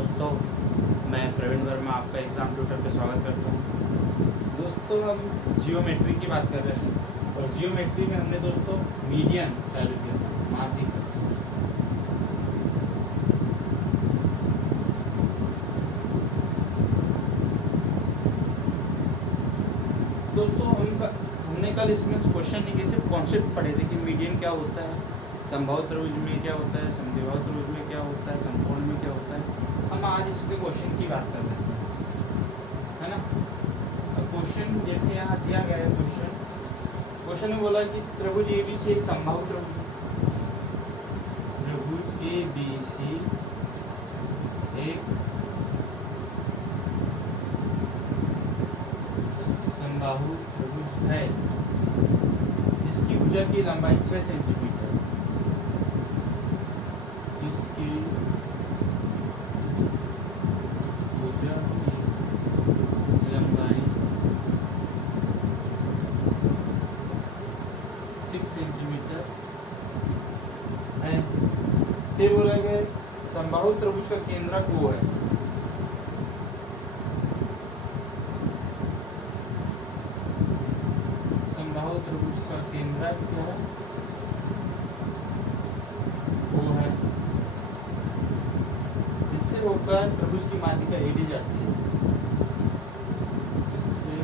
दोस्तों, मैं प्रवीण वर्मा आपका एग्ज़ाम ट्यूटर पे स्वागत करता हूँ। दोस्तों, हम जियोमेट्री की बात कर रहे थे और जियोमेट्री में हमने दोस्तों मीडियन चालू किया था, माध्यिका। दोस्तों, हमने कल इसमें क्वेश्चन नहीं किए, सिर्फ कॉन्सेप्ट पढ़े थे कि मीडियन क्या होता है, समबाहु त्रिभुज में क्या होता है, समद्विबाहु त्रिभुज में क्या होता है, समकोण में क्या होता है। हम आज इसके क्वेश्चन की बात कर रहे हैं, है ना। अब क्वेश्चन जैसे यहाँ दिया गया है, क्वेश्चन में बोला कि त्रिभुज ABC एक समबाहु त्रिभुज है। त्रिभुज ABC एक समबाहु त्रिभुज है जिसकी भुजा की लंबाई 6 सेंटीमीटर, जिसकी भुजा की लंबाई 6 सेंटीमीटर है। फिर बोला गया समबाहु त्रिभुज का केंद्रक वो है। समबाहु त्रिभुज का केंद्रक क्या है? वो है जिससे होकर त्रिभुज की माध्यिका AD जाती है, जिससे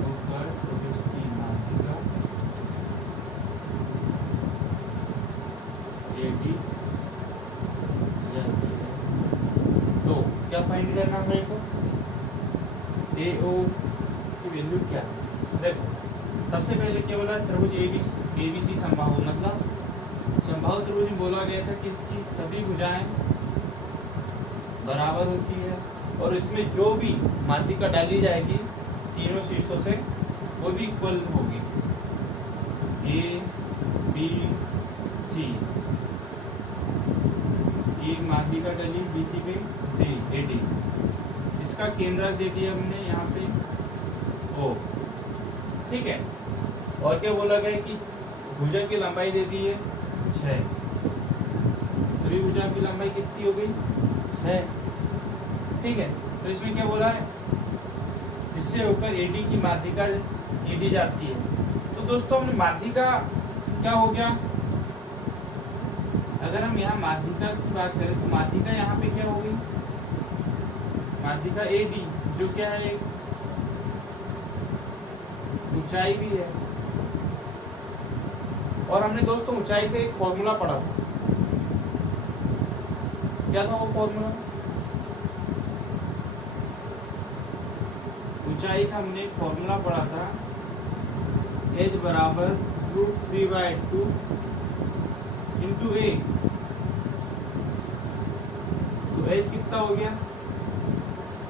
होकर त्रिभुज की माध्यिका AD जाती है। तो क्या फाइंड करना है मेरे को? AO की वैल्यू क्या है? देखो, सबसे पहले क्या बोला? त्रिभुज ABC समबाहु, मतलब समबाहु त्रिभुज में बोला गया था कि इसकी सभी भुजाएं बराबर होती है और इसमें जो भी माध्यिका डाली जाएगी तीनों शीर्षों से वो भी इक्वल होगी। ABC एक माध्यिका डली BC पे AD, इसका केंद्रक दे दिया हमने यहाँ पे O, ठीक है। और क्या बोला गया कि भुजा की लंबाई दे दी है 6, सभी भुजा की लंबाई कितनी हो गई? 6, ठीक है। तो इसमें क्या बोला है? जिससे होकर AD की माध्यिका AD जाती है। तो दोस्तों, हमने माध्यिका क्या हो गया? अगर हम यहाँ माध्यिका की बात करें तो माध्यिका यहाँ पे क्या हो गई? माध्यिका AD, जो क्या है, एक ऊंचाई भी है। और हमने दोस्तों ऊंचाई का एक फॉर्मूला पढ़ा था। क्या था वो फॉर्मूला? ऊंचाई का हमने एक फॉर्मूला पढ़ा था, h बराबर √3/2 इंटू A। तो h कितना हो गया?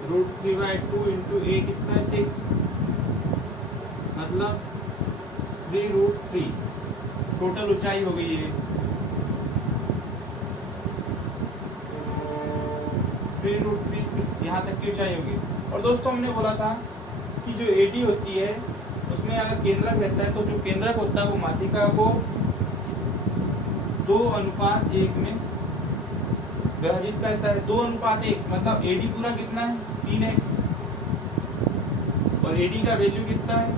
√3/2 इंटू A कितना है? 6, मतलब 3√3 टोटल ऊंचाई हो गई है। 3√3 यहाँ तक की ऊंचाई होगी। और दोस्तों, हमने बोला था कि जो AD होती है उसमें अगर केंद्रक रहता है तो जो केंद्रक होता है वो माध्यिका को 2:1 में विभाजित करता है। 2:1 मतलब AD पूरा कितना है? 3x, और AD का वैल्यू कितना है?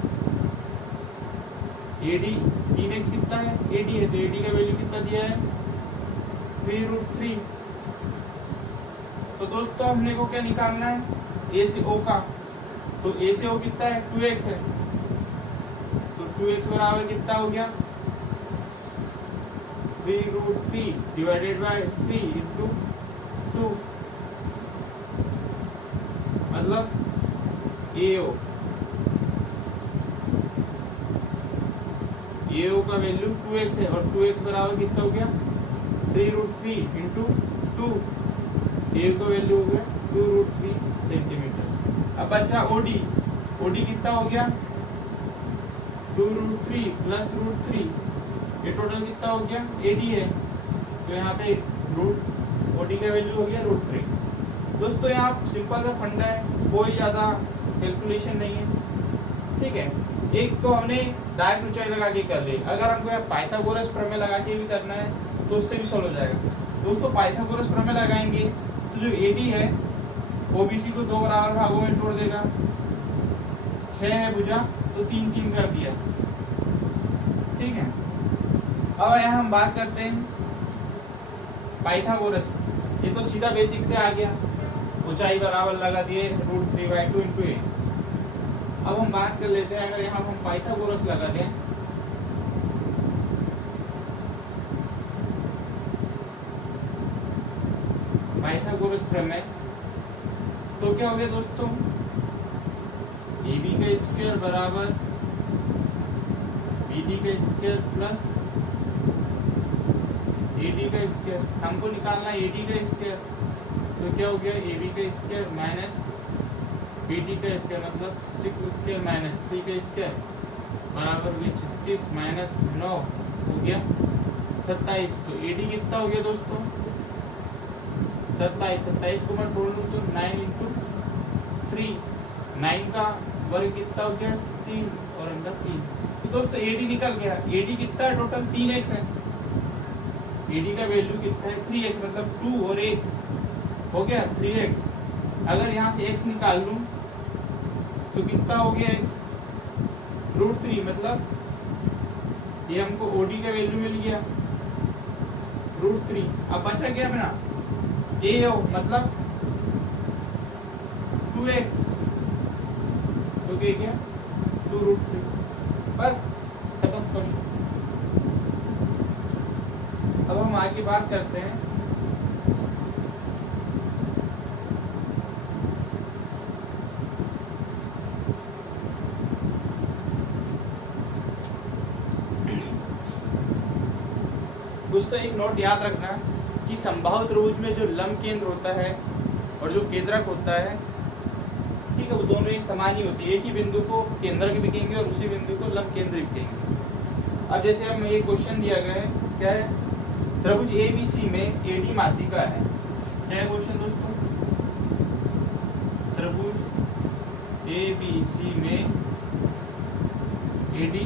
AD 3x कितना है? AD है, तो AD का वैल्यू कितना दिया है? 3√3। तो दोस्तों, हमने को क्या निकालना है? A से O का। तो A से O कितना है? 2x है, तो 2x बराबर कितना हो गया? 3√3 डिवाइडेड बाय 3 इंटू 2, मतलब AO का वैल्यू 2x है और 2x बराबर कितना हो गया? 3√3 इंटू 2। AO का वैल्यू हो गया 2√3 सेंटीमीटर। अब बच्चा OD कितना हो गया? 2√3 प्लस √3, ये टोटल कितना हो गया? AD है, तो यहाँ पे OD का वैल्यू हो गया √3। दोस्तों, यहाँ सिंपल सा फंडा है, कोई ज़्यादा कैलकुलेशन नहीं है, ठीक है। एक तो हमने डायरेक्ट ऊंचाई लगा के कर ली। अगर हमको पाइथागोरस प्रमेय लगा के भी करना है तो उससे भी सॉल्व हो जाएगा। दोस्तों पाइथागोरस प्रमेय लगाएंगे तो जो एडी है ओबीसी को दो बराबर भागों में तोड़ देगा। 6 है भुजा तो 3 3 कर दिया। ठीक है, अब यहाँ हम बात करते हैं पाइथागोरस। ये तो सीधा बेसिक से आ गया, ऊंचाई बराबर लगा दिए √3/2 × a। अब हम बात कर लेते हैं, अगर यहाँ हम पाइथागोरस लगा दें पाइथागोरस प्रमेय, तो क्या हो गया दोस्तों, AB का स्क्वायर बराबर BD का स्क्वायर प्लस AD का स्क्वायर। हमको निकालना है AD का स्क्वायर, तो क्या हो गया AB का स्क्वायर माइनस BD का स्क्वायर, मतलब 6 स्क्वायर माइनस 3 का स्क्वायर बराबर 36 माइनस 9 हो गया 27। तो AD कितना हो गया दोस्तों 27 को मैं तोड़ लूँ तो 9 × 3, 9 का वर्ग कितना हो गया 3 और अंदर 3। तो दोस्तों AD निकल गया। AD कितना है टोटल 3x है। AD का वैल्यू कितना है 3x, मतलब 2 और 1 हो गया 3x। अगर यहाँ से x निकाल लूँ तो कितना हो गया x √3, मतलब ये हमको OD का वैल्यू मिल गया √3। अब बचा क्या अपना a हो, मतलब 2x, तो क्या गया 2√3। बस खत्म क्वेश्चन। अब हम आगे बात करते हैं दोस्तों, एक नोट याद रखना कि समबाहु त्रिभुज में जो लंब केंद्र होता है और जो केंद्रक होता है, ठीक है, वो दोनों एक समान ही होती है। एक ही बिंदु को केंद्रक भी कहेंगे और उसी बिंदु को लंब केंद्र भी कहेंगे। अब जैसे हमें ये क्वेश्चन दिया गया है, क्या है, त्रिभुज ABC में AD माध्यिका है। क्या है क्वेश्चन दोस्तों, त्रिभुज ABC में AD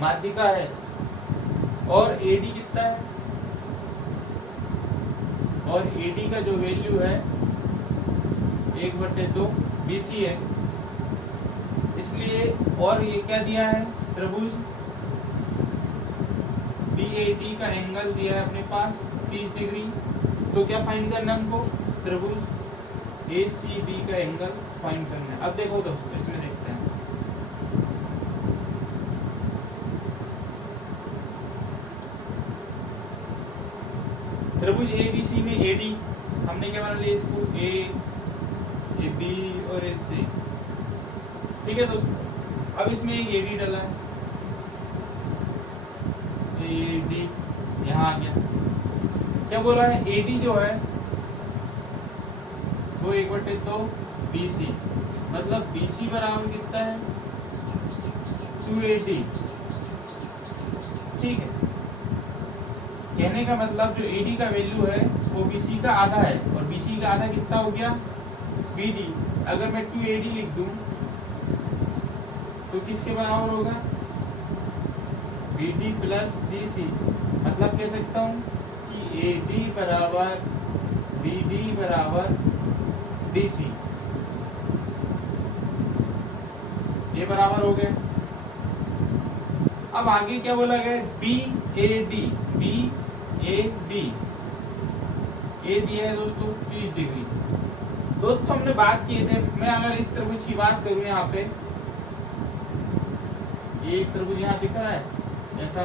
माध्यिका है और AD कितना है, और AD का जो वैल्यू है 1/2 BC है। इसलिए और ये क्या दिया है, त्रिभुज BAD का एंगल दिया है अपने पास 30 डिग्री। तो क्या फाइंड करना है हमको, त्रिभुज ACB का एंगल फाइंड करना है। अब देखो दोस्तों, इसमें देखते हैं त्रिभुज ABC में AD हमने क्या बना लिया इसको A, B और AC। ठीक है दोस्तों, अब इसमें एक AD डाला है, AD यहाँ आ गया। क्या बोला है, AD जो है वो 1/2 BC, मतलब BC बराबर कितना है 2AD। ठीक है, कहने का मतलब जो AD का वैल्यू है वो BC का आधा है, और BC का आधा कितना हो गया BD। अगर मैं 2AD लिख दूं तो किसके बराबर होगा BD प्लस DC। मतलब कह सकता हूं कि AD बराबर BD बराबर DC, ये बराबर हो गए। अब आगे क्या बोला गया, BAD, BAD ये दिया है दोस्तों 30 डिग्री। दोस्तों हमने बात किए थे, मैं अगर इस त्रिभुज की बात करूं, यहाँ पे ये एक त्रिभुज यहाँ दिख रहा है ऐसा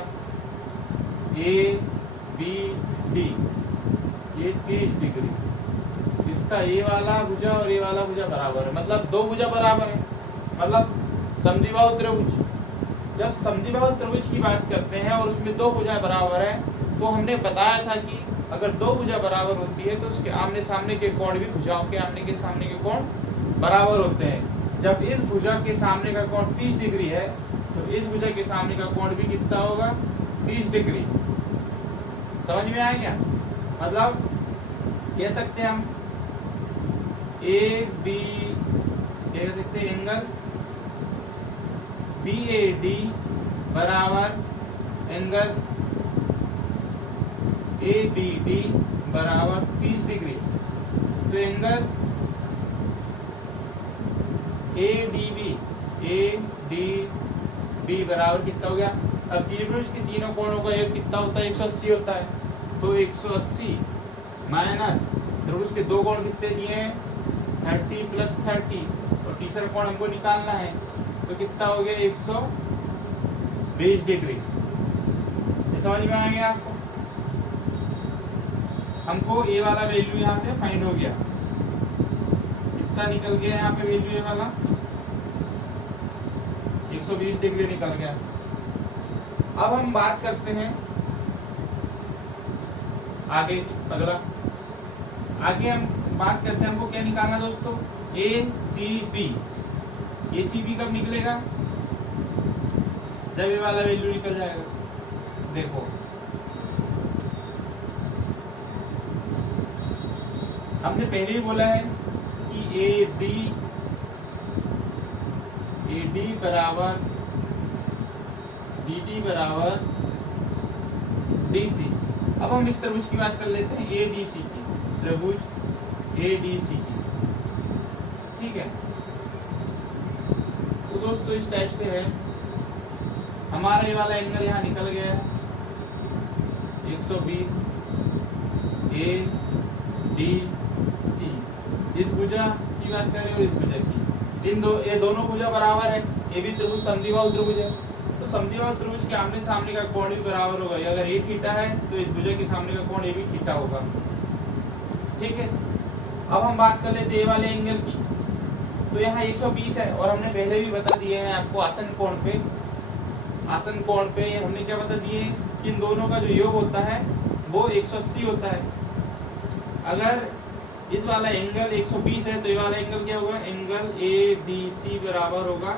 ABD, ये 30 डिग्री, इसका ये वाला भुजा और ये वाला भुजा बराबर है, मतलब दो भुजा बराबर है, मतलब समद्विबाहु त्रिभुज। जब समद्विबाहु त्रिभुज की बात करते हैं और उसमें दो भुजा बराबर है, तो हमने बताया था कि अगर दो भुजा बराबर होती है तो उसके आमने सामने के कोण भी भुजाओं के आमने के सामने के कोण बराबर होते हैं। जब इस भुजा के सामने का कोण 30 डिग्री है तो इस भुजा के सामने का कोण भी कितना होगा 30 डिग्री। समझ में आ गया, मतलब कह सकते हैं हम AB कह सकते हैं एंगल BAD बराबर एंगल ADD बराबर 30 डिग्री। तो एंगल ADB बराबर कितना हो गया? अब त्रिभुज के तीनों कोणों का योग कितना होता है? 180 होता है। तो 180 माइनस त्रिभुज के दो कोण कितने दिए हैं? 30 प्लस 30, और तीसरा कोण हमको निकालना है, तो कितना हो गया? 120 डिग्री। ये समझ में आ गया आपको? हमको ए वाला वैल्यू यहाँ से फाइंड हो गया। कितना निकल गया यहाँ पे वैल्यू? ए वाला 120 डिग्री निकल गया। अब हम बात करते हैं आगे, अगला आगे हम बात करते हैं, हमको क्या निकालना दोस्तों? ACB। ACB कब निकलेगा? जब ये वाला वैल्यू निकल जाएगा। देखो हमने पहले ही बोला है कि AD बराबर DD बराबर DC। अब हम इस त्रिभुज की बात कर लेते हैं, ADC की, त्रिभुज ADC की। ठीक है, तो दोस्तों इस टाइप से है। हमारा ये वाला एंगल यहाँ निकल गया है 120 ADC। इस भुजा की बात कर रहे हो, इस भुजा की। ये दोनों भुजा बराबर है। ये भी त्रिभुज समद्विबाहु त्रिभुज है, तो समद्विबाहु त्रिभुज के आमने सामने का कोण भी बराबर होगा। अगर ये थीटा है तो इस भुजा के सामने का कोण ये भी थीटा होगा। ठीक है, अब हम बात कर लेते हैं ये वाले एंगल की। तो यहाँ 120 है, और हमने पहले भी बता दिए हैं आपको आसन कोण पे हमने क्या बता दिए कि इन दोनों का जो योग होता है वो 180 होता है। अगर इस वाला एंगल 120 है तो ये वाला एंगल क्या होगा? एंगल ABC बराबर होगा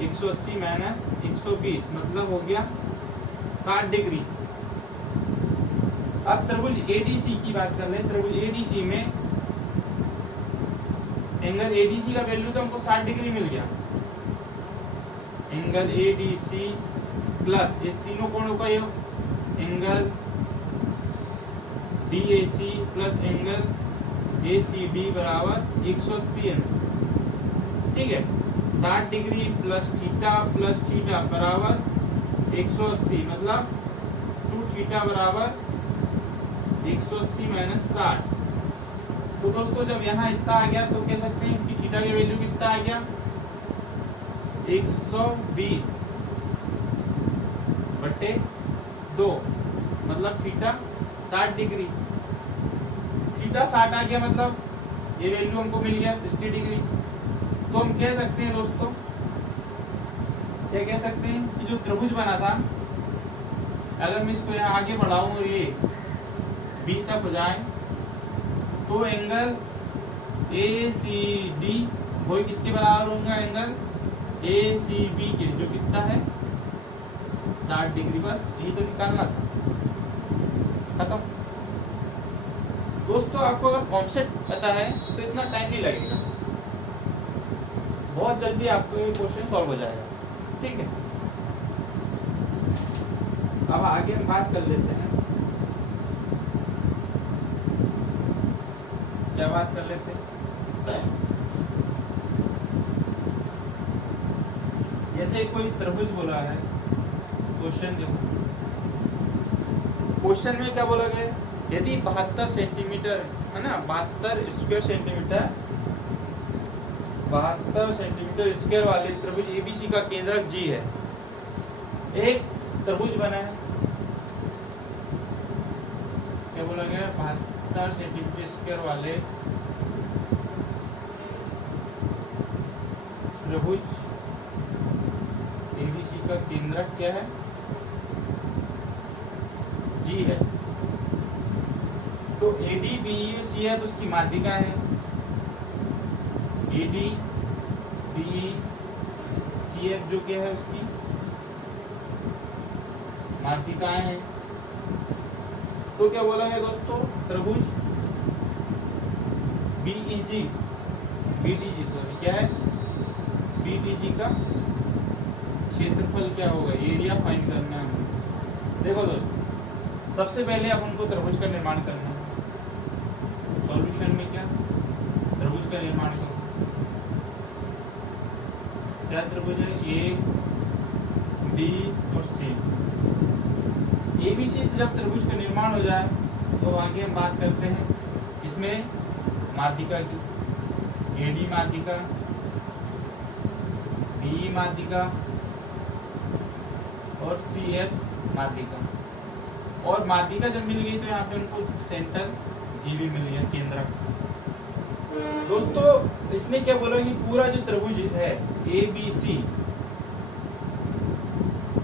180 माइनस 120, मतलब हो गया 60 डिग्री। अब त्रिभुज ADC की बात कर ले। त्रिभुज ADC में एंगल ADC का वैल्यू तो हमको 60 डिग्री मिल गया। एंगल ADC प्लस इस तीनों कोणों का योग, angle DAC plus angle ACD बराबर 180 अंश। ठीक है, 60 डिग्री प्लस थीटा बराबर 180, मतलब 2 थीटा बराबर 180 माइनस 60। तो दोस्तों जब यहाँ इतना आ गया तो कह सकते हैं कि थीटा की वैल्यू कितना आ गया? 120 बटे 2, मतलब थीटा 60 डिग्री। थीटा 60 आ गया, मतलब ये वैल्यू हमको मिल गया 60 डिग्री। तो हम कह सकते हैं दोस्तों, क्या कह सकते हैं कि जो त्रिभुज बना था, अगर मैं इसको यहाँ आगे बढ़ाऊं और ये B तक हो जाए, तो एंगल ACD वो किसके बराबर होगा? एंगल ACB के, जो कितना है 60 डिग्री। बस यही तो निकालना था, खत्म। दोस्तों आपको अगर कॉन्सेप्ट पता है तो इतना टाइम नहीं लगेगा, बहुत जल्दी आपको ये क्वेश्चन सॉल्व हो जाएगा। ठीक है, अब आगे हम बात कर लेते हैं। क्या बात कर लेते हैं? जैसे कोई त्रिभुज बोला है, क्वेश्चन देखो, क्वेश्चन में क्या बोला गया? यदि 72 सेंटीमीटर है ना, 72 स्क्वायर सेंटीमीटर, 72 सेंटीमीटर स्क्वायर वाले त्रिभुज ABC का केंद्रक G है। एक त्रिभुज बना है, क्या बोला गया? 72 सेंटीमीटर स्क्वायर वाले त्रिभुज ABC का केंद्रक क्या है? G है। तो AD BEC है तो उसकी माध्यिका है AD BECF, जो क्या है उसकी माध्यिकाएं हैं। तो क्या बोला है दोस्तों? त्रिभुज BDG सॉरी क्या है? BDG का क्षेत्रफल क्या होगा? एरिया फाइंड करना है। देखो दोस्तों, सबसे पहले अब उनको त्रिभुज का निर्माण करना है। सॉल्यूशन में क्या त्रिभुज का निर्माण करो। क्या त्रिभुज है? ए बी और सी। ए बी सी जब त्रिभुज का निर्माण हो जाए तो आगे हम बात करते हैं इसमें माध्यिका की। एडी माध्यिका, बी माध्यिका और सी एफ माध्यिका। और माध्यिका जब मिल गई तो यहाँ पे उनको सेंटर जी भी मिल गया, केंद्रक। दोस्तों इसने क्या बोला कि पूरा जो त्रिभुज है ए बी सी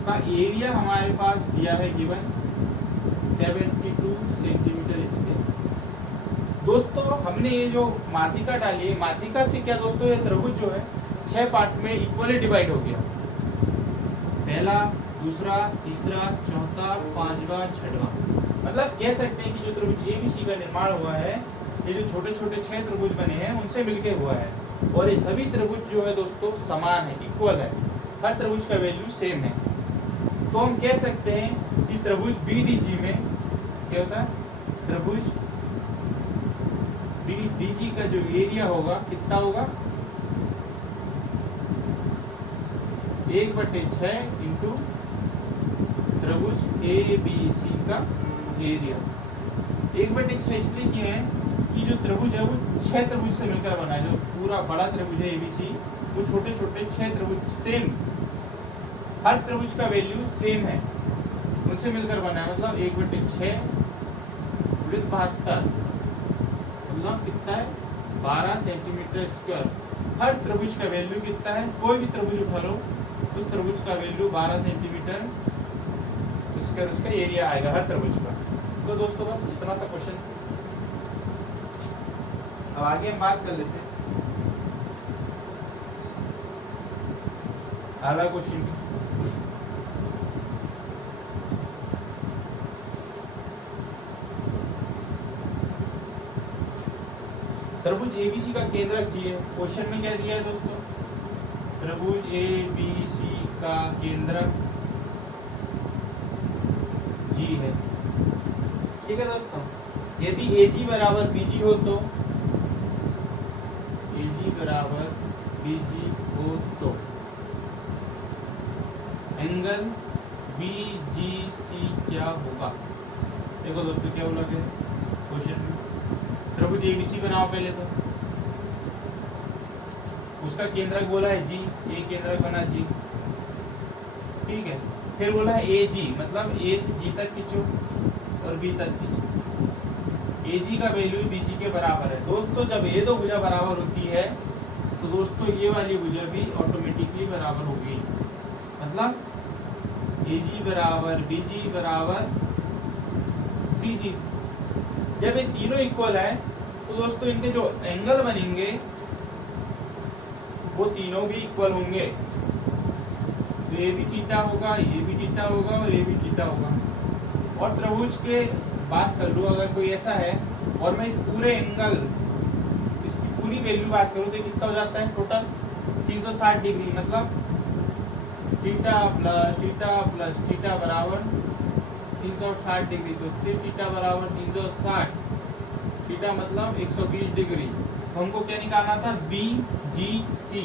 का एरिया हमारे पास दिया है गिवन 72 सेंटीमीटर स्क्वायर। दोस्तों हमने ये जो माध्यिका डाली है, माध्यिका से क्या दोस्तों ये त्रिभुज जो है 6 पार्ट में इक्वली डिवाइड हो गया। पहला, दूसरा, तीसरा, चौथा, पांचवा, छठवां। मतलब कह सकते हैं कि जो त्रिभुज एबीसी का निर्माण हुआ है, ये जो छोटे छोटे 6 त्रिभुज बने हैं उनसे मिलके हुआ है। और ये सभी त्रिभुज जो है दोस्तों समान है, इक्वल है, हर त्रिभुज का वैल्यू सेम है। तो हम कह सकते हैं कि त्रिभुज बीडीजी में क्या होता है, त्रिभुज बीडीजी का जो एरिया होगा कितना होगा, 1/6 इंटू त्रिभुज ए बी सी का एरिया। 1/6 इसलिए किए हैं कि जो त्रिभुज है वो 6 त्रिभुज से मिलकर बना है। जो पूरा बड़ा त्रिभुज है एबीसी, वो छोटे छोटे 6 त्रिभुज सेम, हर त्रिभुज का वैल्यू सेम है, उनसे मिलकर बना है। मतलब 1/6 × 72 मतलब कितना है, 12 सेंटीमीटर स्क्वायर। हर त्रिभुज का वैल्यू कितना है, कोई भी त्रिभुज उठा लो उस त्रिभुज का वैल्यू 12 सेंटीमीटर स्क्वायर उसका एरिया आएगा हर त्रिभुज का। तो दोस्तों बस इतना सा क्वेश्चन। अब आगे हम बात कर लेते हैं अगला क्वेश्चन की। त्रिभुज एबीसी का केंद्रक चाहिए। क्वेश्चन में क्या दिया है दोस्तों, त्रिभुज एबीसी का केंद्रक जी है। ठीक है दोस्तों, यदि एजी बराबर बीजी हो तो, एजी बराबर बीजी हो तो एंगल बीजीसी क्या होगा। देखो दोस्तों क्या बोला गया क्वेश्चन में, त्रिभुज एबीसी बनाओ पहले तो, उसका केंद्रक बोला है जी, ए केंद्रक बना जी, ठीक है। फिर बोला है ए जी, मतलब ए से जी तक खींचो और बी तक खींचो। ए जी का वैल्यू बी जी के बराबर है। दोस्तों जब ये दो भुजा बराबर होती है तो दोस्तों ये वाली भुजा भी ऑटोमेटिकली बराबर होगी। मतलब ए जी बराबर बी जी बराबर सी जी। जब ये तीनों इक्वल है तो दोस्तों इनके जो एंगल बनेंगे वो तीनों भी इक्वल होंगे। तो ये भी थीटा होगा, ये भी थीटा होगा और ये भी थीटा होगा। और त्रिभुज के बात कर लूँ अगर कोई ऐसा है और मैं इस पूरे एंगल, इसकी पूरी वैल्यू बात करूँ तो कितना हो जाता है टोटल 360 डिग्री। मतलब थीटा प्लस थीटा बराबर 360 डिग्री। तो थीटा बराबर 360, थीटा मतलब 120 डिग्री। तो हमको क्या निकालना था, बी जी सी।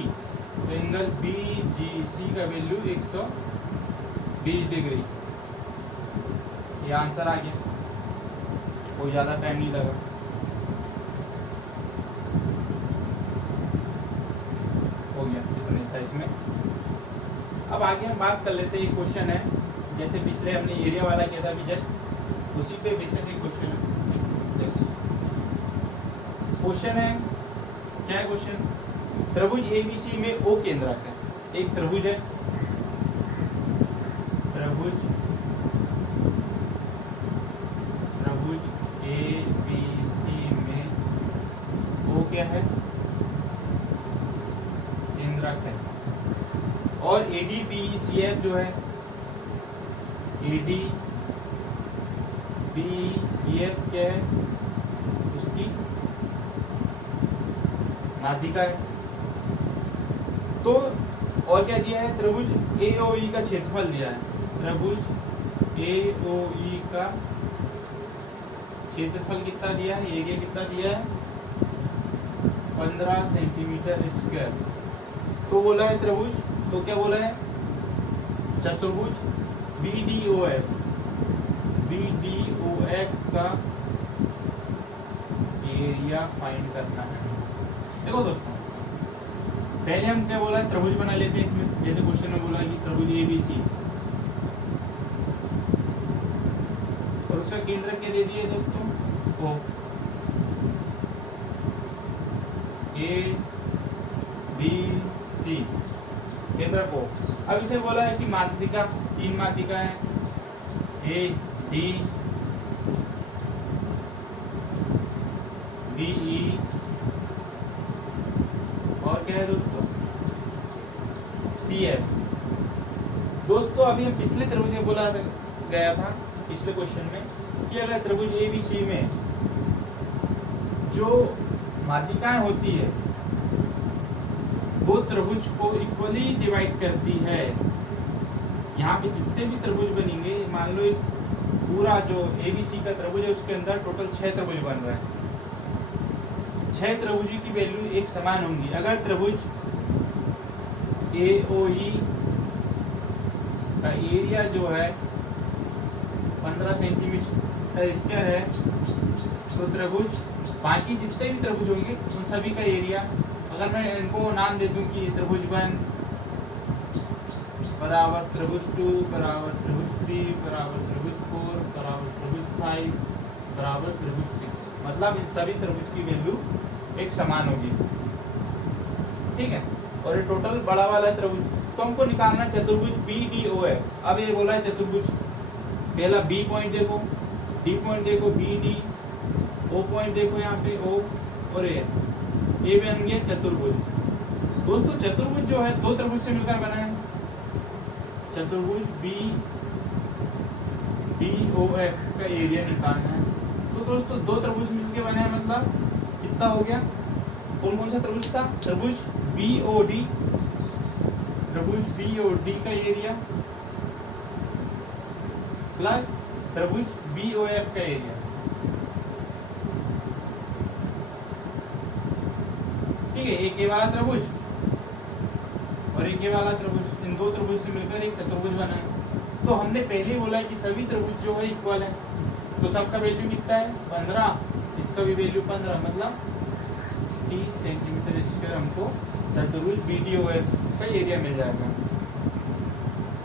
तो एंगल बी जी सी का वैल्यू 120 डिग्री। ये आंसर आ गया, कोई ज्यादा टाइम नहीं लगा। हो गया, इतना था इसमें। अब आगे हम बात कर लेते हैं। एक क्वेश्चन है, जैसे पिछले हमने एरिया वाला किया था, अभी जस्ट उसी पे बेसिक एक क्वेश्चन है। क्वेश्चन है, क्या है क्वेश्चन, त्रिभुज एबीसी में ओ केंद्रक है। एक त्रिभुज है, त्रिभुज एबीसी में ओ क्या है, केंद्रक है। और एडी बीसीएफ जो है, एडी बीसीएफ क्या है, उसकी माध्यिका है। तो और क्या दिया है, त्रिभुज एओई का क्षेत्रफल दिया है। त्रिभुज AOE का क्षेत्रफल कितना दिया है, एरिया कितना दिया है, 15 सेंटीमीटर स्क्वायर। तो बोला है त्रिभुज, तो क्या बोला है, चतुर्भुज BDOF का एरिया फाइंड करना है। देखो दोस्तों, पहले हम क्या बोला है, त्रिभुज बना लेते हैं इसमें। जैसे क्वेश्चन में बोला कि त्रिभुज ABC और उसका केंद्र क्या दे दिया दोस्तों, O, ABC केंद्र को। अब इसे बोला है कि माध्यिका, 3 माध्यिका है, AD BE और क्या है दोस्तों, CF। दोस्तों अभी हम पिछले त्रिभुज में बोला गया था, पिछले क्वेश्चन में, कि अगर त्रिभुज ABC में जो माध्यिकाएं होती है वो त्रिभुज को इक्वली डिवाइड करती है। यहाँ पे जितने भी त्रिभुज बनेंगे, मान लो इस पूरा जो ABC का त्रिभुज है उसके अंदर टोटल 6 त्रिभुज बन रहा है, 6 त्रिभुज की वैल्यू एक समान होंगी। अगर त्रिभुज AOE का एरिया जो है 15 सेंटीमीटर स्क्वायर है, तो त्रिभुज, बाकी जितने भी त्रिभुज होंगे उन सभी का एरिया, अगर मैं इनको नाम दे दूं कि त्रिभुज 1 बराबर त्रिभुज 2 बराबर त्रिभुज 3 बराबर त्रिभुज 4 बराबर त्रिभुज 5 बराबर त्रिभुज 6, मतलब इन सभी त्रिभुज की वैल्यू एक समान होगी। ठीक है, और ये टोटल बड़ा वाला त्रिभुज, तो हमको निकालना चतुर्भुज BDOF। अब ये बोला है चतुर्भुज, पहला B पॉइंट देखो, D पॉइंट देखो, BD, O पॉइंट देखो यहाँ पे O, और ये बन गया चतुर्भुज। दोस्तों चतुर्भुज जो है 2 त्रिभुज से मिलकर बना है, चतुर्भुज BDOF का एरिया निकालना है। तो दोस्तों 2 त्रिभुज मिलकर बने हैं, मतलब कितना हो गया, कौन कौन सा त्रिभुज था, त्रिभुज BOD, त्रिभुज BOD का एरिया प्लस त्रिभुज BOF का एरिया। ठीक है, एक ये वाला त्रिभुज और एक ये वाला त्रिभुज, इन 2 त्रिभुज से मिलकर एक चतुर्भुज बना है। तो हमने पहले ही बोला है कि सभी त्रिभुज जो है इक्वल है, तो सबका वैल्यू कितना है, 15, इसका भी वैल्यू 15, मतलब 30 सेंटीमीटर स्क्वायर हमको चतुर्भुज BDOF का एरिया मिल जाएगा।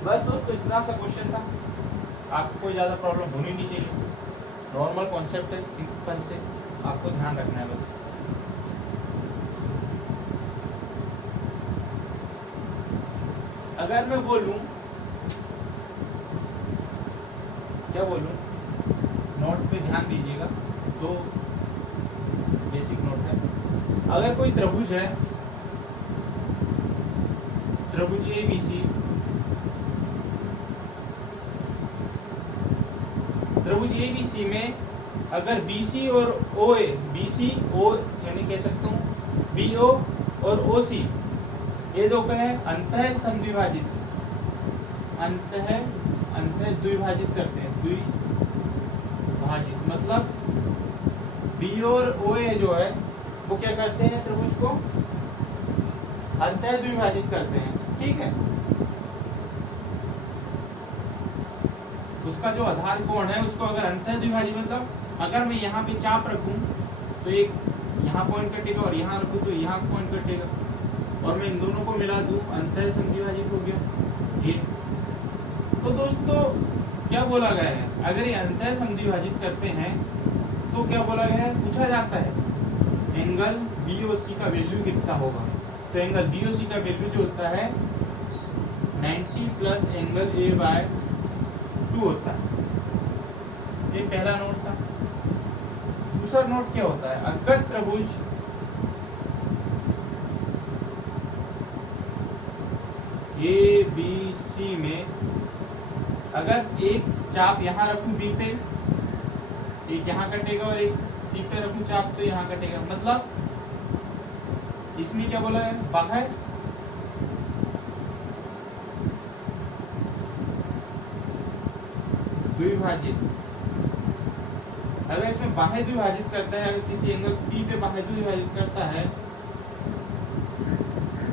बस दोस्तों इतना सा क्वेश्चन था, आपको कोई ज़्यादा प्रॉब्लम होनी नहीं चाहिए, नॉर्मल कॉन्सेप्ट है, सिंपल से आपको ध्यान रखना है बस। अगर मैं बोलूं, क्या बोलूं, नोट पे ध्यान दीजिएगा, 2 बेसिक नोट है। अगर कोई त्रिभुज है, त्रिभुज ABC, त्रिभुज ABC में अगर BC और OA, BC O यानी कह सकता हूँ BO और OC, ये दो क्या है, अंतः समद्विभाजित, अंतः द्विभाजित करते हैं, द्विभाजित मतलब BO और OA जो है वो क्या करते हैं, त्रिभुज को अंतः द्विभाजित करते हैं। ठीक है, उसका जो आधार कोण है उसको अगर अंतः द्विभाजित, मतलब अगर मैं यहाँ पे चाप रखूं तो एक यहाँ पॉइंट कटेगा और यहाँ रखूं तो यहाँ पॉइंट कटेगा, और मैं इन दोनों को मिला दूं, अंतः समद्विभाजित हो गया ये। तो दोस्तों क्या बोला गया है, अगर ये अंतः समद्विभाजित करते हैं तो क्या बोला गया है, पूछा जाता है एंगल BOC का वैल्यू कितना होगा। तो एंगल BOC का वैल्यू जो होता है 90 प्लस एंगल A/2 होता है। ये पहला नोट था। दूसरा नोट क्या होता है, अगर त्रिभुज ABC में अगर एक चाप यहाँ रखूं B पे, एक यहाँ कटेगा, और एक C पे रखूं चाप तो यहाँ कटेगा, मतलब इसमें क्या बोला है, बाहर द्विभाजित, अगर इसमें बाह्य द्विभाजित करता है, अगर किसी एंगल P पे बाह्य द्विभाजित करता है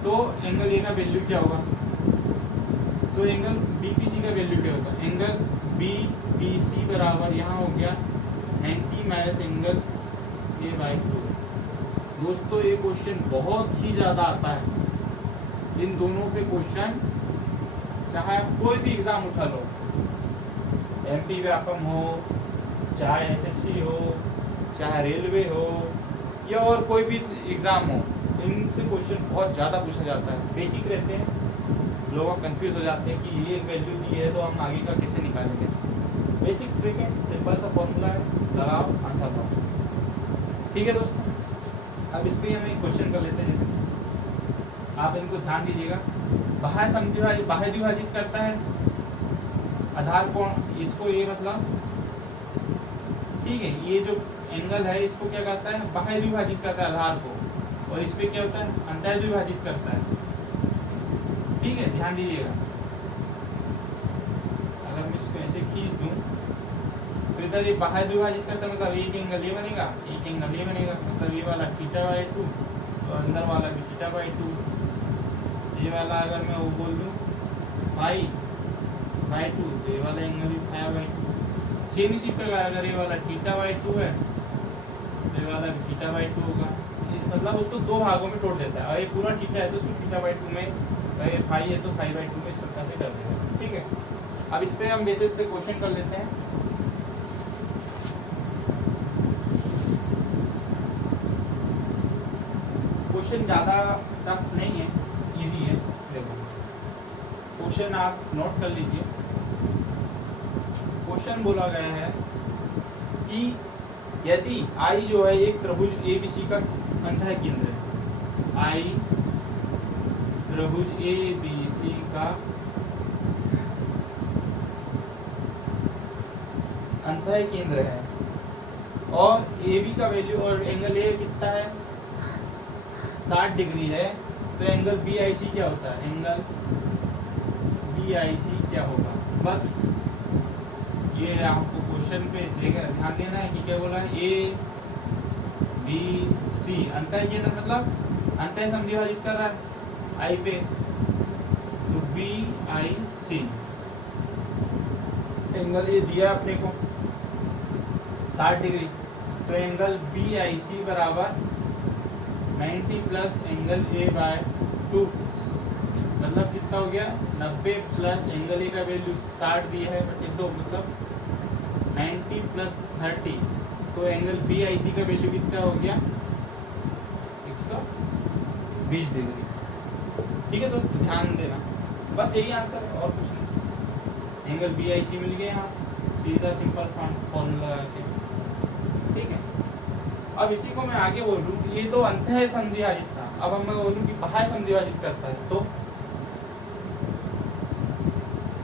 तो एंगल ए का वैल्यू क्या होगा, तो एंगल BPC का वैल्यू क्या होगा, एंगल BPC बराबर यहाँ हो गया 90 माइनस एंगल A/2। दोस्तों ये क्वेश्चन बहुत ही ज़्यादा आता है, इन दोनों पे क्वेश्चन चाहे आप कोई भी एग्ज़ाम उठा लो, MP व्यापम हो, चाहे SSC हो, चाहे रेलवे हो या और कोई भी एग्ज़ाम हो, इनसे क्वेश्चन बहुत ज़्यादा पूछा जाता है। बेसिक रहते हैं, लोग कंफ्यूज हो जाते हैं कि ये वैल्यू दी है तो हम आगे का कैसे निकालेंगे। बेसिक ट्रिक है, सिंपल सा फॉर्मूला है, लगाओ आंसर दो। ठीक है दोस्तों, अब इस पर हम एक क्वेश्चन कर लेते हैं, जैसे आप इनको ध्यान दीजिएगा। बाह्य द्विभाजित करता है आधार कोण, इसको ये मतलब ठीक है, ये जो एंगल है इसको क्या करता है, बाह्य द्विभाजित करता है आधार को, और इस पे क्या होता है, अंतः द्विभाजित करता है। ठीक है, ध्यान दीजिएगा। अगर मैं इसको ऐसे खींच दूं तो इधर ये बाह्य द्विभाजित करता है, मतलब एक एंगल ये बनेगा, एक एंगल ये बनेगा, मतलब ये वाला θ/2 और अंदर वाला भी θ/2। ये वाला अगर मैं वो बोल दूं φ/2 तो ये वाला एंगल भी φ/2। सेम इसी प्रकार अगर ये वाला θ/2 है तो ये वाला भी θ/2 होगा, मतलब उसको दो भागों में तोड़ देता है। और ये पूरा θ है तो उसको θ/2 में, फाई है तो φ/2 में, इस प्रकार से कर देगा। ठीक है, अब इस पे हम बेसिस पे क्वेश्चन कर लेते हैं। क्वेश्चन ज़्यादा टफ नहीं है, इजी है। देखो क्वेश्चन आप नोट कर लीजिए। क्वेश्चन बोला गया है कि यदि I जो है एक त्रिभुज ABC का अंतः केंद्र है, I त्रिभुज ABC का अंतः केंद्र है और AB का वैल्यू और एंगल A कितना है, 60 डिग्री है, तो एंगल BIC क्या होता है, एंगल BIC क्या होगा। बस ये आपको क्वेश्चन पे ध्यान देना है कि क्या बोला है, ABC अंतः केंद्र मतलब अंतः समद्विभाजित कर रहा है I पे, तो BIC एंगल ये दिया अपने को 60 डिग्री, तो एंगल BIC बराबर 90 प्लस एंगल A/2, मतलब कितना हो गया 90 प्लस एंगल ए का वैल्यू 60 दिया है, बट दो मतलब 90 प्लस 30, तो एंगल BIC का वैल्यू कितना हो गया 120 डिग्री। ठीक है दोस्तों, ध्यान देना, बस यही आंसर है और कुछ नहीं। एंगल BIC मिल गया यहाँ से, सीधा सिंपल फॉर्मूला लगा के। ठीक है, अब इसी को मैं आगे बोल लूँ, ये तो अंतः समद्विभाजित था, अब हम मैं बोलूँ कि बाह्य समद्विभाजित करता है तो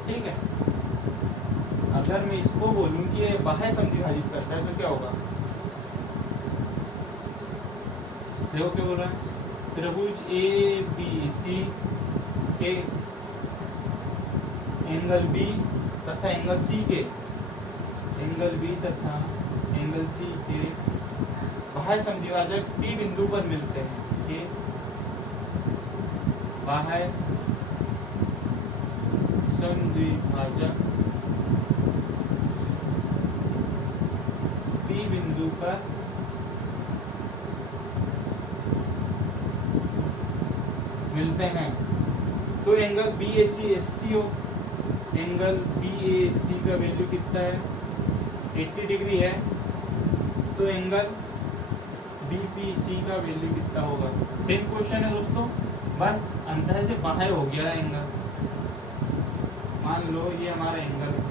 ठीक है, अगर मैं इसको बोलूं कि ये बाह्य समद्विभाजित करता है तो क्या होगा, देखो क्या बोल रहा है, त्रिभुज ABC के एंगल B तथा एंगल C के, एंगल B तथा एंगल C के बाह्य समद्विभाजक P बिंदु पर मिलते हैं, के बाह्य समद्विभाजक P बिंदु पर मिलते हैं, तो एंगल BAC/SC हो, एंगल BAC का वैल्यू कितना है 80 डिग्री है, तो एंगल BPC का वैल्यू कितना होगा। सेम क्वेश्चन है दोस्तों, बस अंतः से बाहर हो गया एंगल। मान लो ये हमारा एंगल है,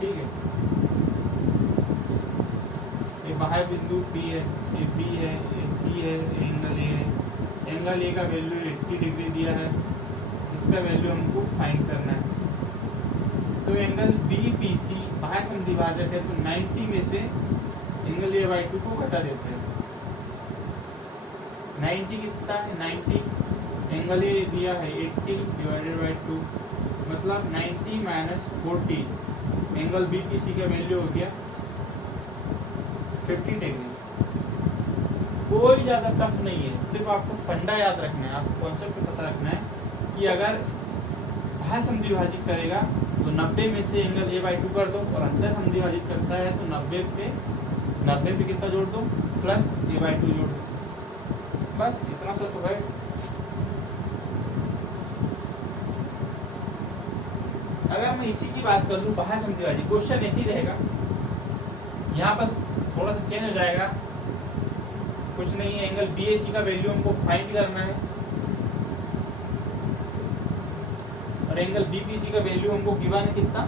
ठीक है, ये बाहर बिंदु P है, ये B है, ये C है, एंगल A है, एंगल A का वैल्यू 80 डिग्री दिया है, इसका वैल्यू हमको फाइंड करना है। तो एंगल BPC बाह्य समद्विभाजक है, तो 90 में से एंगल A/2 को घटा देते हैं। 90 कितना है, 90 एंगल ए दिया है 80 डिवाइडेड बाई 2 मतलब 90 minus 40। Angle B P C का वैल्यू हो गया 50 डिग्री। कोई ज़्यादा टफ नहीं है, सिर्फ आपको फंडा याद रखना है, आपको कॉन्सेप्ट पता रखना है कि अगर बाह्य समद्विभाजित करेगा तो 90 में से एंगल ए बाई 2 कर दो, और अंतर समद्विभाजित करता है तो 90 पे कितना जोड़ दो प्लस ए बाई 2 जोड़ दो, बस इतना सा तो है। अगर मैं इसी की बात कर लूँ बाह्य समद्विभाजित, क्वेश्चन ऐसे ही रहेगा, यहाँ बस थोड़ा सा चेंज हो जाएगा, कुछ नहीं है। एंगल बी ए सी का वैल्यू हमको फाइंड करना है और एंगल बी पी सी का वैल्यू हमको गिवन है कितना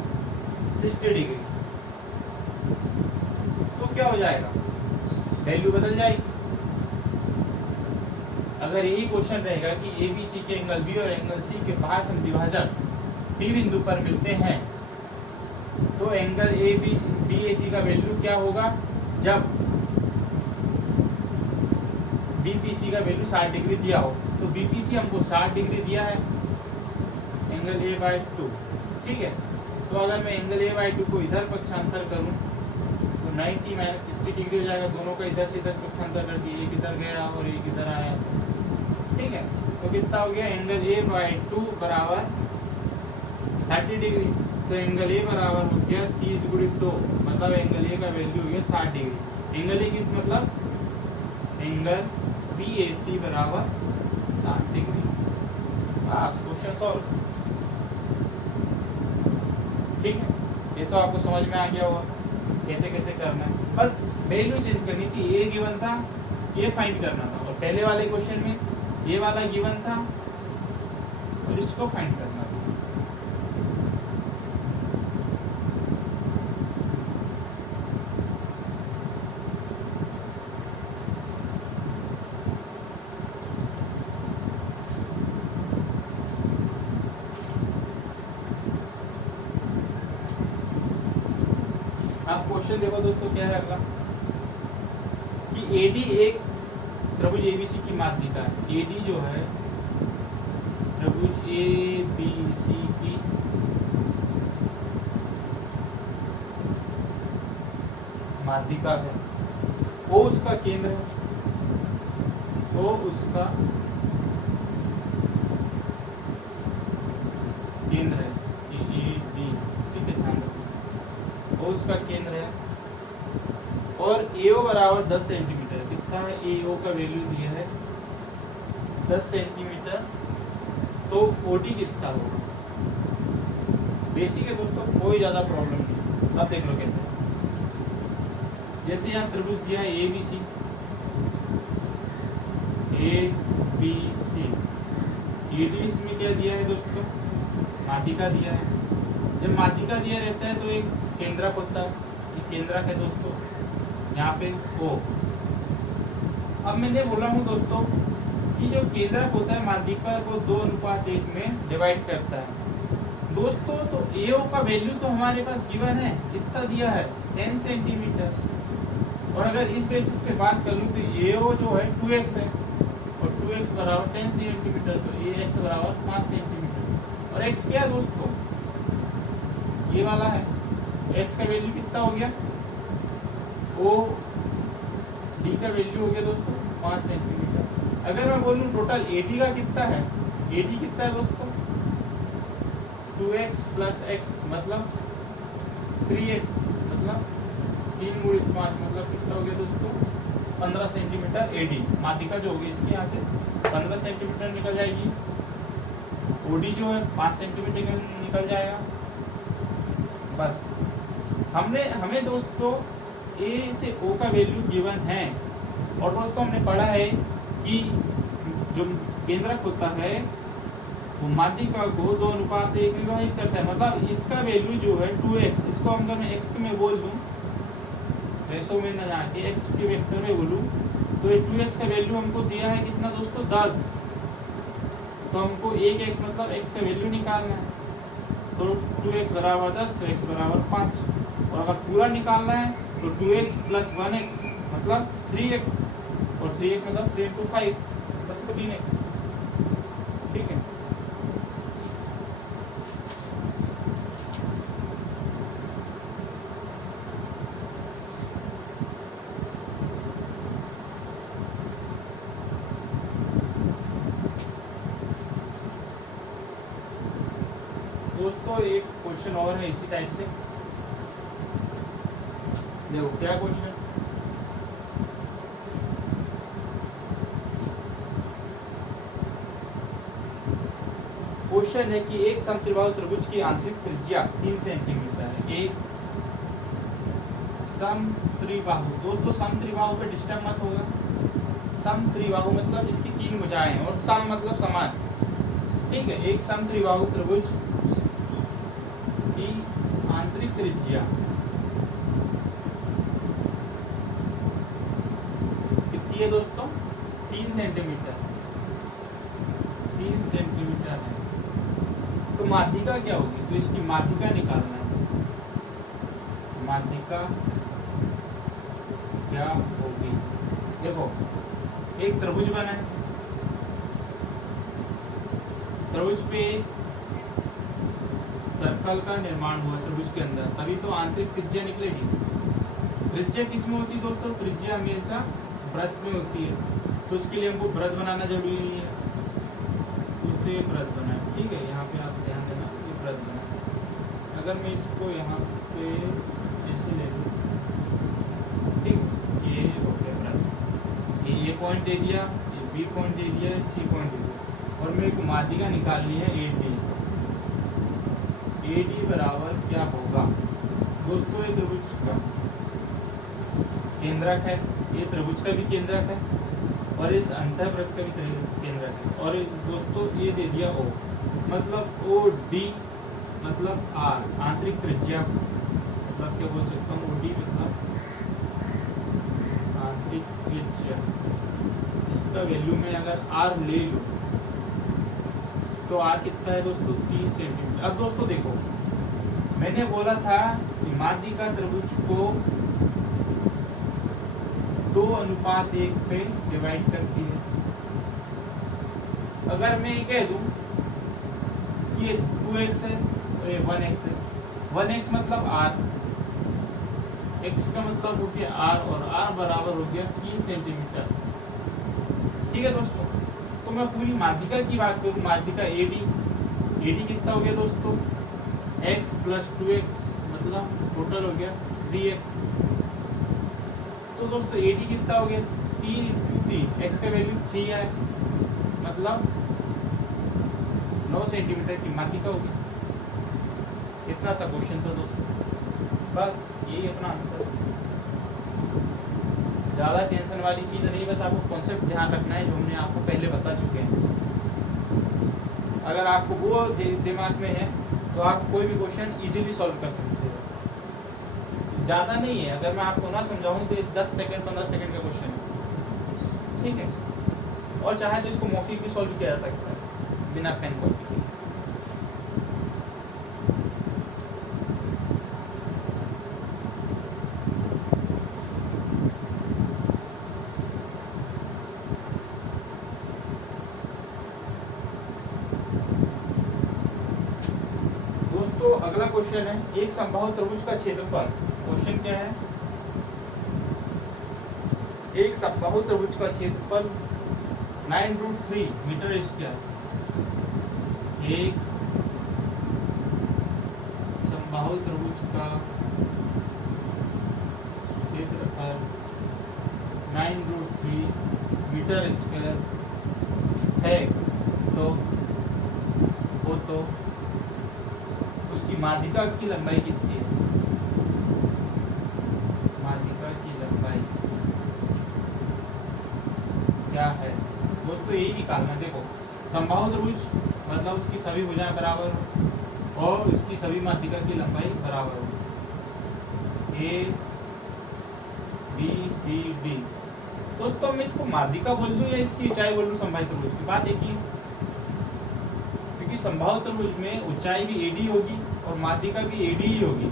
60 डिग्री। तो क्या हो जाएगा, वैल्यू बदल जाएगी। अगर यही क्वेश्चन रहेगा कि ए बी सी के एंगल बी और एंगल सी के बाह्य समद्विभाजक पी बिंदु पर मिलते हैं तो एंगल ए बी ए सी का वैल्यू क्या होगा, जब बीपीसी का वैल्यू 60 डिग्री दिया हो, तो बीपीसी हमको 60 डिग्री दिया है एंगल ए बाई 2, ठीक है। तो अगर मैं एंगल ए बाई 2 को इधर पक्षांतर करूं तो 90 माइनस 60 डिग्री हो जाएगा, दोनों का इधर से इधर पक्षांतर कर दिया, एक इधर गया और एक इधर आया, ठीक है। तो कितना हो गया, एंगल ए बाई 2 बराबर 30 डिग्री। तो एंगल ए बराबर हो गया 30 गुणित 2, मतलब एंगल ए का वैल्यू हो गया 60 डिग्री। एंगल ए किस मतलब एंगल बी ए सी बराबर 60 डिग्री। बस क्वेश्चन सॉल्व, ठीक है। ये तो आपको समझ में आ गया होगा कैसे कैसे करना है, बस वैल्यू चेंज करनी थी। ए गिवन था, ये फाइंड करना था, और पहले वाले क्वेश्चन में ये वाला गिवन था और इसको फाइंड करना था। आप क्वेश्चन देखो दोस्तों, क्या है अगला कि एडी एक त्रिभुज एबीसी की माध्यिका है। एडी जो है त्रिभुज एबीसी की माध्यिका है। ओ उसका केंद्र है, ओ उसका केंद्र है, एडी, ठीक है, ध्यान रखो। ओ उसका केंद्र है और एओ बराबर 10 सेंटीमीटर। कितना है, एओ का वैल्यू दिया है 10 सेंटीमीटर। तो ओडी कितना होगा, बेसिक है दोस्तों, कोई ज्यादा प्रॉब्लम नहीं। अब देख लो कैसे, जैसे यहाँ त्रिभुज दिया है ए बी सी, एडी इसमें क्या दिया है दोस्तों, माध्यिका दिया है। जब माध्यिका दिया रहता है तो एक केंद्रक होता है, ये केंद्रक है दोस्तों, यहाँ पे ओ। अब मैंने बोला हूँ दोस्तों कि जो केंद्रक होता है माध्यिका को 2:1 में डिवाइड करता है दोस्तों। तो एओ का वैल्यू तो हमारे पास गिवन है, कितना दिया है 10 सेंटीमीटर। और अगर इस बेसिस पे बात कर लूँ तो एओ जो है 2x है और 2x बराबर 10 सेंटीमीटर, तो ax बराबर 5 सेंटीमीटर। और x क्या है दोस्तों, ये वाला है। x का वैल्यू कितना हो गया, ओ डी का वैल्यू हो गया दोस्तों 5 सेंटीमीटर। अगर मैं बोलूँ टोटल एडी का कितना है, एडी कितना है दोस्तों 2x प्लस x मतलब 3x, मतलब 3 गुणित 5 मतलब कितना हो गया दोस्तों 15 सेंटीमीटर। एडी माध्यिका जो होगी इसके यहाँ से 15 सेंटीमीटर निकल जाएगी, ओडी जो है 5 सेंटीमीटर निकल जाएगा। बस हमें दोस्तों ए से ओ का वैल्यू गिवन है। और दोस्तों हमने पढ़ा है कि जो केंद्रक होता है वो माध्यिका को 2:1 विभाजित करता है। मतलब इसका वैल्यू जो है 2x, इसको हम अगर मैं x में बोल दूं, रेशो में न जाके x के वेक्टर में बोलूं, तो ये 2x का वैल्यू हमको दिया है कितना दोस्तों 10। तो हमको 1x मतलब x का वैल्यू निकालना है। तो 2x बराबर 10, तो x बराबर 5। और अगर पूरा निकालना है तो 2x प्लस 1x मतलब 3x, और 3x मतलब 3 × 5 मतलब 15x। ठीक है। दोस्तों एक क्वेश्चन और है इसी टाइप से, देखो क्या क्वेश्चन। क्वेश्चन है कि एक समत्रिबाहु त्रिभुज की आंतरिक त्रिज्या 3 सेंटीमीटर है। एक समत्रिबाहु, दोस्तों समत्रिबाहु पे डिस्टर्ब मत होगा। समत्रिबाहु मतलब इसकी 3 भुजाएं हैं और सम मतलब समान, ठीक है। एक समत्रिबाहु त्रिभुज की आंतरिक त्रिज्या कितनी है दोस्तों? 3 सेंटीमीटर, 3 सेंटीमीटर है। तो माध्यिका क्या होगी? तो इसकी माध्यिका निकालना है। माध्यिका क्या होगी? देखो एक त्रिभुज बना है, त्रिभुज पे सर्कल का निर्माण हुआ त्रिभुज के अंदर, तभी तो आंतरिक त्रिज्या निकलेगी। त्रिज्या किसमें होती है दोस्तों? त्रिज्या हमेशा वृत्त में होती है, तो उसके लिए हमको वृत्त बनाना जरूरी नहीं है। तो ये वृत्त बना है, ठीक है। यहाँ पे आप ध्यान देना, ये वृत्त बना है। अगर मैं इसको यहाँ पे ऐसे ले लूँ, ठीक, ये हो गया वृत्त। ये A पॉइंट दे दिया, ये B पॉइंट दे दिया, C पॉइंट दे दिया, और मेरे को माध्यिका निकालनी है AD। AD बराबर क्या होगा दोस्तों? ये त्रिभुज का केंद्रक है, ये त्रिभुज का भी केंद्रक है, और इस अंतःवृत्त का भी केंद्रक है। और दोस्तों ये दे दिया O, मतलब OD मतलब R, आंतरिक त्रिज्या, मतलब क्या बोल सकता हूँ? OD मतलब आंतरिक त्रिज्या। इसका वैल्यू में अगर R ले लूँ तो R कितना है दोस्तों? 3 सेंटीमीटर। अब दोस्तों देखो, मैंने बोला था कि माध्यिका त्रिभुज को 2:1 पे डिवाइड करती है। अगर मैं ये कह दूं कि ये 2x है तो ये 1x है, 1x मतलब R, x का मतलब हो गया R, और R बराबर हो गया 3 सेंटीमीटर, ठीक है दोस्तों। तो मैं पूरी माध्यिका की बात करूँ, माध्यिका AD कितना हो गया दोस्तों? x प्लस 2x मतलब टोटल हो गया 3x। तो दोस्तों AD कितना हो गया? 3 × 3, x का वैल्यू 3 है, मतलब 9 सेंटीमीटर की माध्यिका होगी। इतना सा क्वेश्चन था दोस्तों, बस यही अपना आंसर। ज़्यादा टेंशन वाली चीज़ नहीं, बस आपको कॉन्सेप्ट ध्यान रखना है जो हमने आपको पहले बता चुके हैं। अगर आपको वो दिमाग में है तो आप कोई भी क्वेश्चन इजीली सॉल्व कर सकते हो। ज़्यादा नहीं है, अगर मैं आपको ना समझाऊं तो 10 सेकंड 15 सेकंड का क्वेश्चन है, ठीक है। और चाहे तो इसको मौखिक भी सॉल्व किया जा सकता है बिना पेन कॉपी के। अगला क्वेश्चन है, एक समबाहु त्रिभुज का क्षेत्रफल। क्वेश्चन क्या है? एक समबाहु त्रिभुज का क्षेत्रफल 9√3 मीटर स्क्वायर। एक समबाहु त्रिभुज का क्षेत्रफल 9√3 मीटर स्क्वायर है, तो उसकी माध्यिका की लंबाई कितनी है? माध्यिका की लंबाई क्या है दोस्तों? यही निकालना। देखो समबाहु त्रिभुज मतलब उसकी सभी भुजाएं बराबर हो और उसकी सभी माध्यिका की लंबाई बराबर हो। A B C D। दोस्तों मैं इसको माध्यिका बोल दूं या इसकी ऊंचाई बोल दूं? समबाहु त्रिभुज की बात एक ही, क्योंकि समबाहु त्रिभुज में ऊंचाई भी AD होगी और माध्यिका भी AD ही होगी।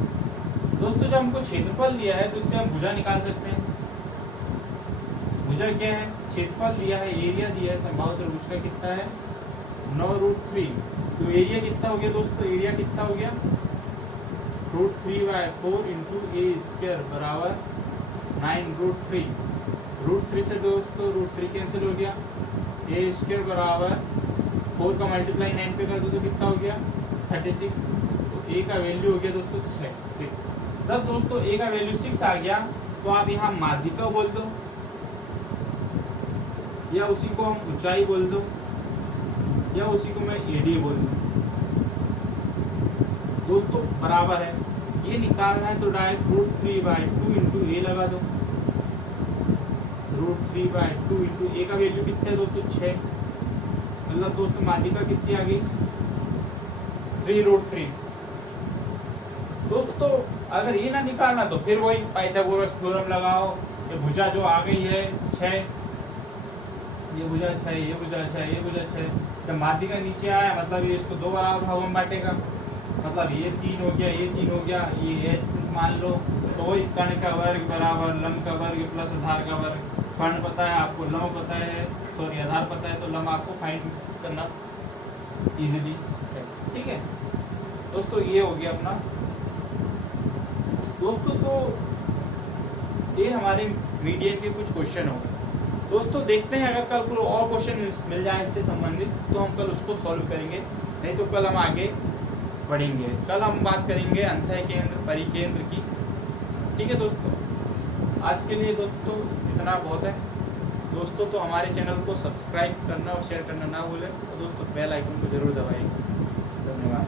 दोस्तों जब हमको क्षेत्रफल दिया है तो इससे हम भुजा निकाल सकते हैं। भुजा क्या है? क्षेत्रफल दिया है, एरिया दिया है समबाहु त्रिभुज का कितना है? 9√3। तो एरिया कितना हो गया दोस्तों, एरिया कितना हो गया, √3/4 इंटू ए स्क्वायर बराबर 9√3। √3 से दोस्तों √3 कैंसिल हो गया, ए स्क्वायर बराबर 4 का मल्टीप्लाई 9 पे कर दो तो कितना हो गया 36। तो ए का वैल्यू हो गया दोस्तों 6। तब दोस्तों ए का वैल्यू 6 आ गया तो आप यहाँ माध्यिका बोल दो या उसी को हम ऊंचाई बोल दो या उसी को मैं एडी बोल दूं दोस्तों, बराबर है। ये निकालना है तो डायरेक्ट √3/2 इंटू ए लगा दो। √3/2 इंटू ए का वैल्यू कितना है दोस्तों 6, मतलब दोस्तों माध्यिका कितनी आ गई 3√3। दोस्तों अगर ये ना निकालना तो फिर वही पाइथागोरस थ्योरम लगाओ। ये भुजा जो आ गई है 6, ये भुजा 6, ये भुजा 6, ये भुजा 6, जब माध्यिका नीचे आया मतलब ये इसको 2 बराबर भागों में बांटेगा, मतलब ये 3 हो गया, ये 3 हो गया, ये h मान लो। तो वही कर्ण का वर्ग बराबर लंब का वर्ग प्लस आधार का वर्ग। कर्ण पता है आपको, लंब पता है, सॉरी आधार पता है, तो लंब आपको फाइंड करना इजीली, ठीक है दोस्तों। ये हो गया अपना दोस्तों। तो ये हमारे मीडियन के कुछ क्वेश्चन हो दोस्तों। देखते हैं अगर कल को और क्वेश्चन मिल जाए इससे संबंधित तो हम कल उसको सॉल्व करेंगे, नहीं तो कल हम आगे बढ़ेंगे। कल हम बात करेंगे अंतः केंद्र परिकेंद्र की, ठीक है दोस्तों। आज के लिए दोस्तों इतना बहुत है दोस्तों। तो हमारे चैनल को सब्सक्राइब करना और शेयर करना ना भूलें, तो दोस्तों बेल आइकन को जरूर दबाइए। धन्यवाद।